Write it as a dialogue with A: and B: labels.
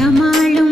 A: அகமாளும்